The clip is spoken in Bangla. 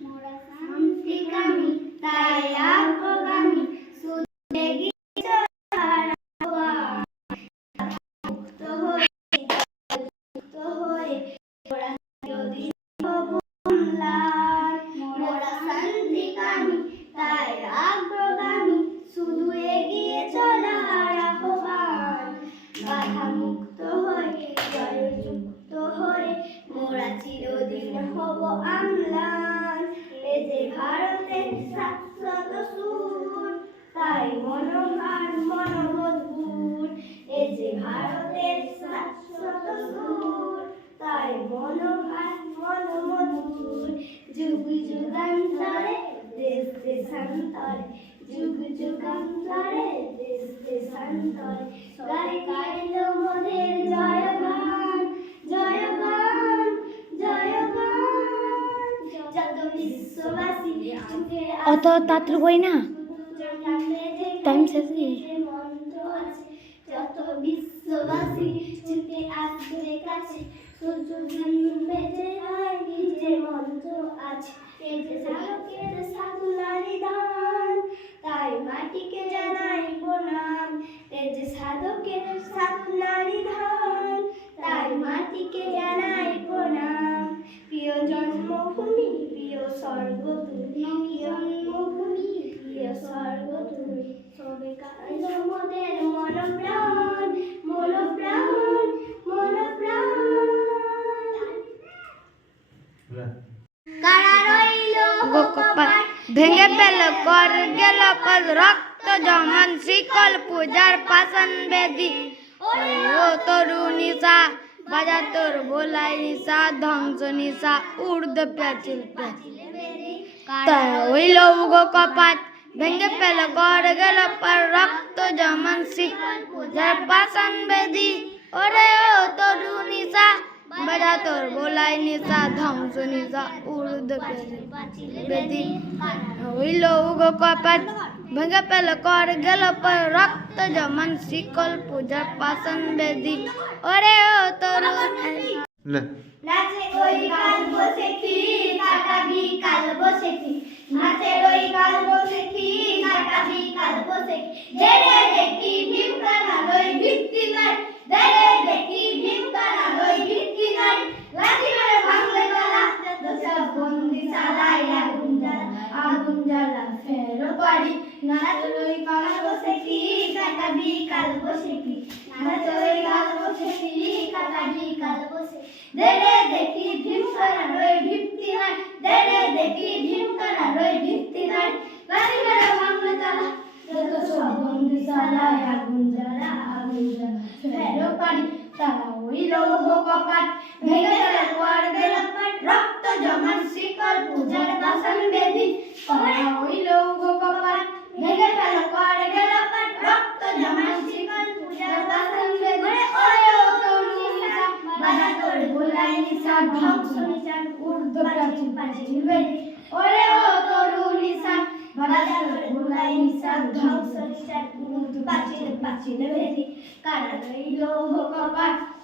মোরা শান্তিকামী তাই দেশান্তরে যুগ যুগান্তরে দেশ দেশান্তরে গায়ে গাইল মোদের জয়গান জয়গান জয়গান। যত বিশ্ববাসী অত তাত্র বই না? টাইম শেষ নেই। যত বিশ্ববাসী চুকে আসবে কাছে সূর্য বেঁচে হয় নিজে মন্ত্র আছে সাধকের সাধনারি দান ভেঙে পেল কর গেল পদ রক্ত জমান শিকল পূজার পাশন বেদি ওরে ও তরু নিশা বাজা তোর বোলাই নিশা ধ্বংস নিশা উর্দ প্যাচিল প্যাচিল তা হইল গো কপাত ভেঙে পেল কর গেল পর রক্ত জমান শিকল পূজার পাশন বেদি ওরে ও তরু बजा तोर बोलाई निशा धाम सुनिशा उर्द बेदी हिलो उगो कपट भंगे पेल कर गल पर रक्त जमन सिकल पूजा पासन बेदी ओरे ओ तोर ले नाचे ओई काल बोसे की नाटा भी काल बोसे की नाचे ओई काल बोसे की नाटा भी काल बोसे की বাড়ি। নাচ ওই কাল বসে কি কাটাবি? কাল বসে কি? নাচ ওই কাল বসে কি কাটাবি? কাল বসে। দেরে দেখি ভীম কানা লই ভিত্তি নাই। দেরে দেখি ভীম কানা লই ভিত্তি নাই। লাঠি মেরে ভাঙলে গলা যত সব বন্দি সালাই আগুন জ্বালা আগুন জ্বালা। ফের বাড়ি তারা ওই লৌহ কপাট। ভেঙে पाहिली सात भाग सोनीच्या उर्द प्राचीन पाचीन वेळी ओरे ओ तोडूनी सात भराच्या गुलाईनी सात भाग सोनीच्या उर्द प्राचीन पाचीन वेळी काढलो हो कपाट